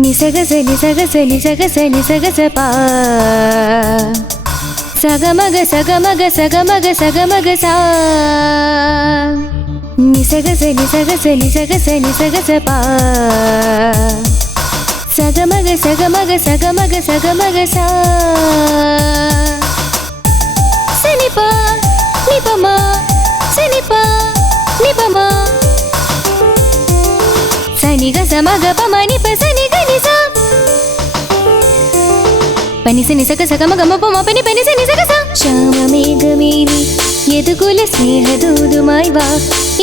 నిసగస నిసగస నిసగస నిసగస పా సగమగ సగమగ సగమగ సగమగ సా నిసగస నిసగస నిసగస నిసగస పా సగమగ సగమగ సగమగ సగమగ సా సనిప నిపమా సనిప నిపమా సనిగ సమగ పమని పసని గనిసా పనిస నిసగ సగమ గమ పమ పని పనిస నిసగ స ശ്യാമമേഘമേനി യദുകുല സ്നേഹദൂതുമായി വാ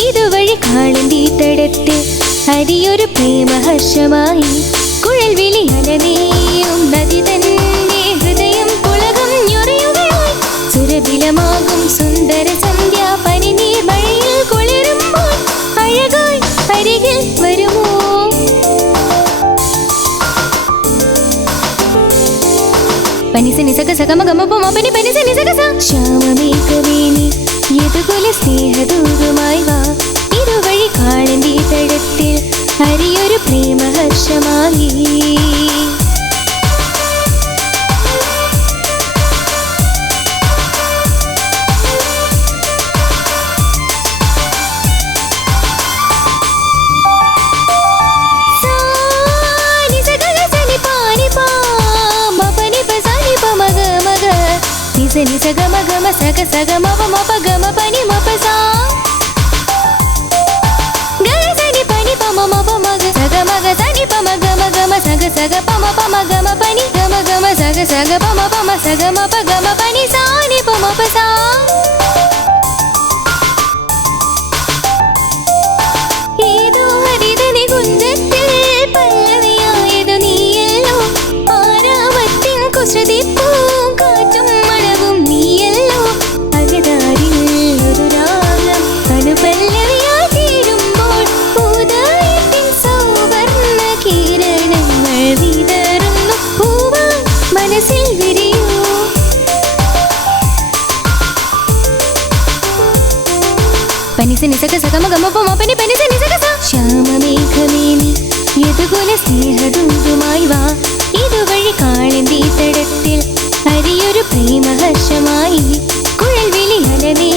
ഇതുവഴി കാളന്തീത്തടത്തിൽ ഹരിയൊരു പ്രേമഹർഷമായി കുഴൽവിളി അലനേയും നദി തന്നെ ഹൃദയം പുളകം ഞൊറിയുകയായി സുരഭിലമാകും സുന്ദര സന്ധ്യ പനിനീർ മഴയിൽ കുളിരുമ്പോൾ അഴകായി അരികിൽ വരുമോ പനിസ നിസഗ സഗമ ഗമ പമ പനി പനിസ നിസഗ സ ശ്യാമമേഘമേനി യദുകുല സ്നേഹദൂതുമായി വാ ഇരുവഴി കാളന്തീത്തടത്തിൽ ഹരിയൊരു പ്രേമഹർഷമായി ni sagama gama saga sagama pama pagama pani mapasa gama sani pani pama mapama sagama ga sani pama gama gama saga saga pama pama gama pani gama gama saga saga pama pama sagama pagama pani sani pama pasa ഏതോ ഹരിതനി കുഞ്ചത്തിൽ പല്ലവിയായതു നീയല്ലോ ആരാമത്തിൻ കുസൃതിപ്പൂ കാറ്റും മണവും നീയല്ലോ അകതാരിൽ ഒരു രാഗം അനുപല്ലവിയായി തീരുമ്പോൾ ഉദയത്തിൻ സൗവർണ്ണ കിരണങ്ങൾ വിതറുന്നു പൂവാൻ മനസ്സിൽ വിരിയൂ പനിസ നിസഗ സഗമ ഗമ പമ പനി പനിസ നിസഗ സ ശ്യാമമേഘമേനി യദുകുല സ്നേഹദൂതുമായി വാ ഇതുവഴി കാളന്തീത്തടത്തിൽ ഹരിയൊരു പ്രേമഹർഷമായി കുഴൽവിളി അലനേ